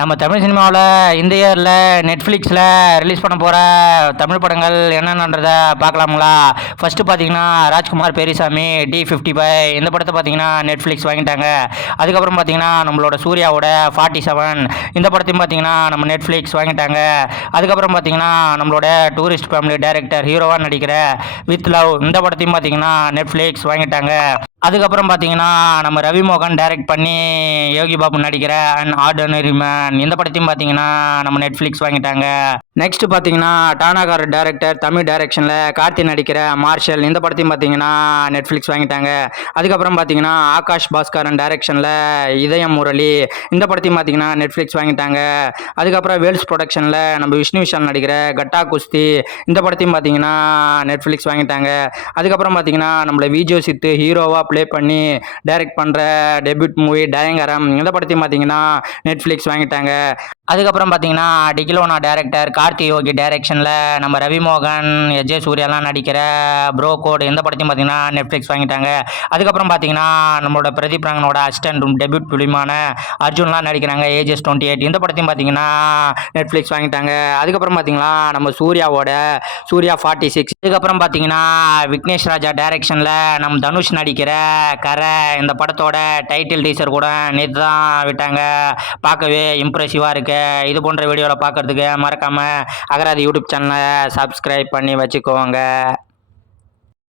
நம்ம தமிழ் சினிமாவில் இந்த இயரில் நெட்ஃப்ளிக்ஸில் ரிலீஸ் பண்ண போகிற தமிழ் படங்கள் என்னென்னன்றதை பார்க்கலாங்களா. ஃபஸ்ட்டு பார்த்தீங்கன்னா ராஜ்குமார் பெரியசாமி D55 இந்த படத்தை பார்த்தீங்கன்னா நெட்ஃப்ளிக்ஸ் வாங்கிட்டாங்க. அதுக்கப்புறம் பார்த்தீங்கன்னா நம்மளோட சூர்யாவோட 47 இந்த படத்தையும் பார்த்தீங்கன்னா நம்ம நெட்ஃப்ளிக்ஸ் வாங்கிட்டாங்க. அதுக்கப்புறம் பார்த்தீங்கன்னா நம்மளோட டூரிஸ்ட் ஃபேமிலி டைரக்டர் ஹீரோவாக நடிக்கிற வித் லவ் இந்த படத்தையும் பார்த்தீங்கன்னா நெட்ஃப்ளிக்ஸ் வாங்கிட்டாங்க. அதுக்கப்புறம் பார்த்தீங்கன்னா நம்ம ரவி மோகன் டைரக்ட் பண்ணி யோகி பாபு நடிக்கிற அண்ட் ஆர்டினரி மேன் இந்த படத்தையும் பார்த்தீங்கன்னா நம்ம நெட்ஃப்ளிக்ஸ் வாங்கிட்டாங்க. நெக்ஸ்ட் பார்த்தீங்கன்னா டானாகார் டைரக்டர் தமிழ் டைரக்ஷனில் கார்த்தி நடிக்கிற மார்ஷல் இந்த படத்தையும் பார்த்தீங்கன்னா நெட்ஃப்ளிக்ஸ் வாங்கிட்டாங்க. அதுக்கப்புறம் பார்த்தீங்கன்னா ஆகாஷ் பாஸ்கரன் டைரக்ஷனில் இதயம் முரளி இந்த படத்தையும் பார்த்தீங்கன்னா நெட்ஃப்ளிக்ஸ் வாங்கிட்டாங்க. அதுக்கப்புறம் வேல்ஸ் ப்ரொடக்ஷனில் நம்ம விஷ்ணு விஷால் நடிக்கிற கட்டா குஸ்தி இந்த படத்தையும் பார்த்தீங்கன்னா நெட்ஃப்ளிக்ஸ் வாங்கிட்டாங்க. அதுக்கப்புறம் பார்த்தீங்கன்னா நம்மள விஜோ சித்து ஹீரோவாக ப்ளே பண்ணி டைரக்ட் பண்ணுற டெபியூட் மூவி டயங்கரம் இந்த படத்தையும் பார்த்தீங்கன்னா நெட்ஃப்ளிக்ஸ் வாங்கிட்டாங்க. அதுக்கப்புறம் பார்த்தீங்கன்னா டிகிலோனா டைரக்டர் கார்த்தி யோகி டைரக்ஷனில் நம்ம ரவி மோகன் எஜே சூர்யாலாம் நடிக்கிற ப்ரோ கோட் இந்த படத்தையும் பார்த்தீங்கன்னா நெட்ஃப்ளிக்ஸ் வாங்கிட்டாங்க. அதுக்கப்புறம் பார்த்தீங்கன்னா நம்மளோட பிரதீப் ரங்கனோட அசிஸ்டன்ட் டெபியூட் ஃபிலிமான அர்ஜுன்லாம் நடிக்கிறாங்க ஏஜஸ் 28 இந்த படத்தையும் பார்த்தீங்கன்னா நெட்ஃப்ளிக்ஸ் வாங்கிட்டாங்க. அதுக்கப்புறம் பார்த்தீங்கன்னா நம்ம சூர்யா 46 இதுக்கப்புறம் பார்த்தீங்கன்னா விக்னேஷ் ராஜா டைரக்ஷனில் நம்ம தனுஷ் நடிக்கிற கரை இந்த படத்தோட டைட்டில் டீசர் கூட நேற்று தான் விட்டாங்க. பார்க்கவே இம்ப்ரெசிவாக இருக்குது. இது போன்ற வீடியோவில் பார்க்குறதுக்கு மறக்காமல் அகராதி யூடியூப் சேனலை சப்ஸ்கிரைப் பண்ணி வச்சுக்கோங்க.